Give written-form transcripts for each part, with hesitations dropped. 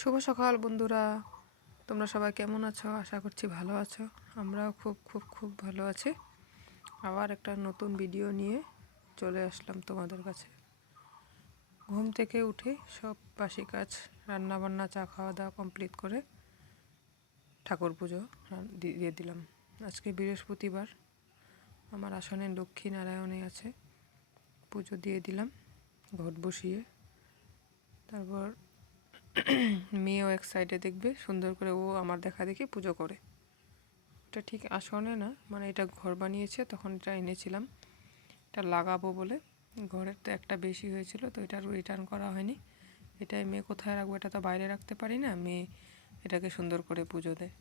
শুভ সকাল বন্ধুরা, তোমরা সবাই কেমন আছো? আশা করছি ভালো আছো। আমরাও খুব খুব খুব ভালো আছি। আবার একটা নতুন ভিডিও নিয়ে চলে আসলাম তোমাদের কাছে। ঘুম থেকে উঠে সব বাসি কাজ, রান্নাবান্না, চা খাওয়া দাওয়া কমপ্লিট করে ঠাকুর পুজো দিয়ে দিলাম। আজকে বৃহস্পতিবার, আমার আসনে লক্ষ্মী নারায়ণে আছে, পুজো দিয়ে দিলাম ঘট বসিয়ে। তারপর মেয়েও এক সাইডে দেখবে সুন্দর করে, ও আমার দেখা দেখি পুজো করে। এটা ঠিক আসনে না, মানে এটা ঘর বানিয়েছে, তখন এটা এনেছিলাম, এটা লাগাবো বলে। ঘরের তো একটা বেশি হয়েছিল, তো এটা রিটার্ন করা হয়নি। এটাই মেয়ে কোথায় রাখবো, এটা তো বাইরে রাখতে পারি না। মেয়ে এটাকে সুন্দর করে পুজো দেয়,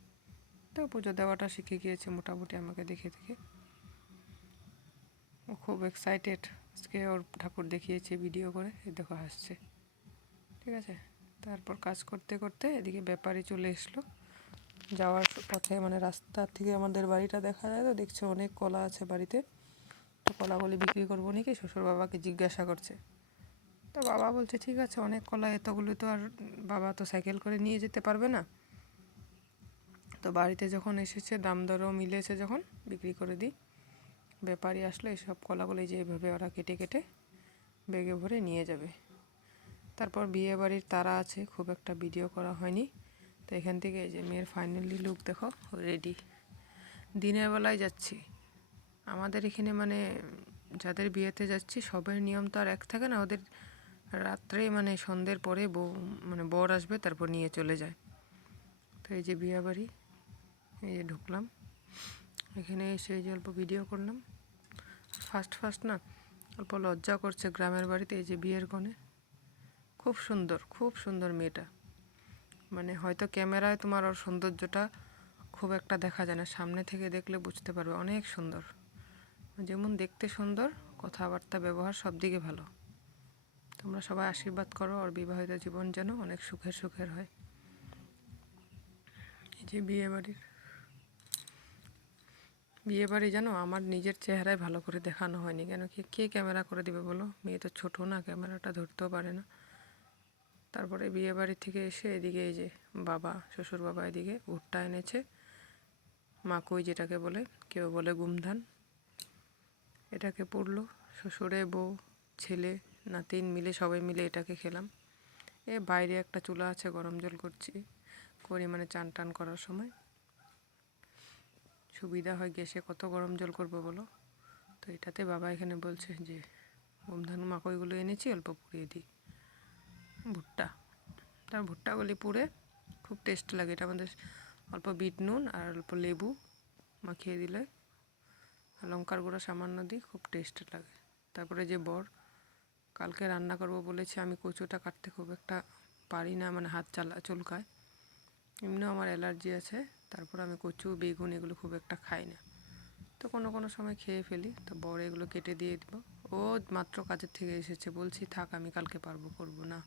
তো পুজো দেওয়াটা শিখে গিয়েছে মোটামুটি আমাকে দেখে দেখে। ও খুব এক্সাইটেড, আজকে ওর ঠাকুর দেখিয়েছে ভিডিও করে, এই দেখো হাসছে। ঠিক আছে, তারপর কাজ করতে করতে এদিকে ব্যাপারী চলে এসলো। যাওয়ার পথে মানে রাস্তা থেকে আমাদের বাড়িটা দেখা যায়, তো দেখছে অনেক কলা আছে বাড়িতে, তো কলাগুলি বিক্রি করবো নাকি শ্বশুর বাবাকে জিজ্ঞাসা করছে। তো বাবা বলছে ঠিক আছে, অনেক কলা, এতগুলো তো আর বাবা তো সাইকেল করে নিয়ে যেতে পারবে না। তো বাড়িতে যখন এসেছে, দাম দরও মিলেছে, যখন বিক্রি করে দিই। ব্যাপারী আসলে এইসব কলাগুলি যেভাবে ওরা কেটে কেটে ব্যাগে ভরে নিয়ে যাবে। তারপর বিয়ে বাড়ির তারা আছে, খুব একটা ভিডিও করা হয়নি। তো এখান থেকে এই যে মেয়ের ফাইনালি লুক দেখো, রেডি। দিনের বেলায় যাচ্ছি আমাদের এখানে, মানে যাদের বিয়েতে যাচ্ছি সবের নিয়ম তো আর এক থাকে না, ওদের রাত্রে মানে সন্ধ্যের পরে মানে বর আসবে, তারপর নিয়ে চলে যায়। তো এই যে বিয়ে বাড়ি, এই যে ঢুকলাম, এখানে এসে এই যে অল্প ভিডিও করলাম। ফার্স্ট ফার্স্ট না অল্প লজ্জা করছে গ্রামের বাড়িতে। এই যে বিয়ের কনে, খুব সুন্দর, খুব সুন্দর মেয়েটা। মানে হয়তো ক্যামেরায় তোমার ওর সৌন্দর্যটা খুব একটা দেখা যায় না, সামনে থেকে দেখলে বুঝতে পারবে অনেক সুন্দর। যেমন দেখতে সুন্দর, কথাবার্তা, ব্যবহার সব দিকে ভালো। তোমরা সবাই আশীর্বাদ করো, ওর বিবাহিত জীবন যেন অনেক সুখের সুখের হয়। এই যে বিয়ে বাড়ি জানো, আমার নিজের চেহারায় ভালো করে দেখানো হয়নি, কেন কি কে ক্যামেরা করে দিবে বলো? মেয়ে তো ছোটো না, ক্যামেরাটা ধরতেও পারে না। তারপরে বিয়ে বাড়ি থেকে এসে এদিকে এই যে বাবা, শ্বশুর বাবা এদিকে ভুট্টা এনেছে, মাকই যেটাকে বলে, কেউ বলে গুমধান, এটাকে পড়লো। শ্বশুরে, বউ, ছেলে, নাতিন মিলে সবাই মিলে এটাকে খেলাম। বাইরে একটা চুলা আছে, গরম জল করি মানে চান টান করার সময় সুবিধা হয়। গ্যাসে কত গরম জল করবো বলো? তো এটাতে বাবা এখানে বলছে যে গুমধান মাকইগুলো এনেছি, অল্প পুড়িয়ে দিই ভুট্টা। তার ভুট্টাগুলি পুড়ে খুব টেস্ট লাগে। এটা আমাদের অল্প বিট নুন আর অল্প লেবু মাখিয়ে দিলে, লঙ্কার গুঁড়া সামান্য দিই, খুব টেস্ট লাগে। তারপরে যে বর, কালকে রান্না করব বলেছি, আমি কচুটা কাটতে খুব একটা পারি না, মানে হাত চুলকায়, এমনিও আমার অ্যালার্জি আছে। তারপর আমি কচু, বেগুন এগুলো খুব একটা খাই না, তো কোনো কোনো সময় খেয়ে ফেলি। তো বর এগুলো কেটে দিয়ে দিব। ও মাত্র কাজের থেকে এসেছে, বলছি থাক আমি কালকে পারবো, করবো না,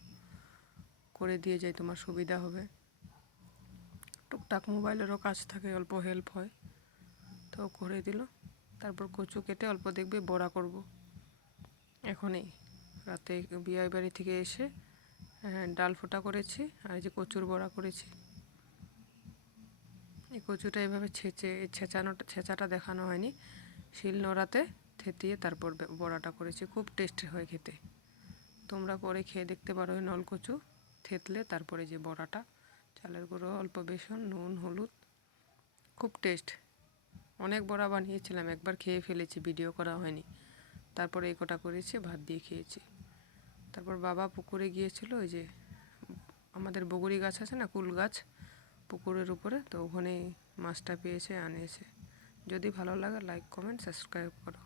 করে দিয়ে যাই, তোমার সুবিধা হবে। টুকটাক মোবাইলেরও কাজ থাকে, অল্প হেল্প হয়, তো করে দিল। তারপর কচু কেটে অল্প দেখবে বড়া করব এখনই। রাতে বিয়ে বাড়ি থেকে এসে ডাল ফোঁটা করেছি, আর এই যে কচুর বড়া করেছি। এই কচুটা এভাবে ছেঁচাটা দেখানো হয়নি, শিল নোড়াতে থেতিয়ে তারপর বড়াটা করেছি, খুব টেস্টি হয় খেতে। তোমরা করে খেয়ে দেখতে পারো। নল কচু থেতলে তারপরে যে বড়াটা, চালের গুঁড়ো, অল্প বেসন, নুন, হলুদ, খুব টেস্ট। অনেক বড়া বানিয়েছিলাম, একবার খেয়ে ফেলেছি, ভিডিও করা হয়নি। তারপরে এই কটা করেছি, ভাত দিয়ে খেয়েছি। তারপর বাবা পুকুরে গিয়েছিল, ওই যে আমাদের বগুড়ি গাছ আছে না, কুল গাছ, পুকুরের উপরে, তো ওখানে মাছটা পেয়েছে, আনিয়েছে। যদি ভালো লাগে লাইক, কমেন্ট, সাবস্ক্রাইব করো।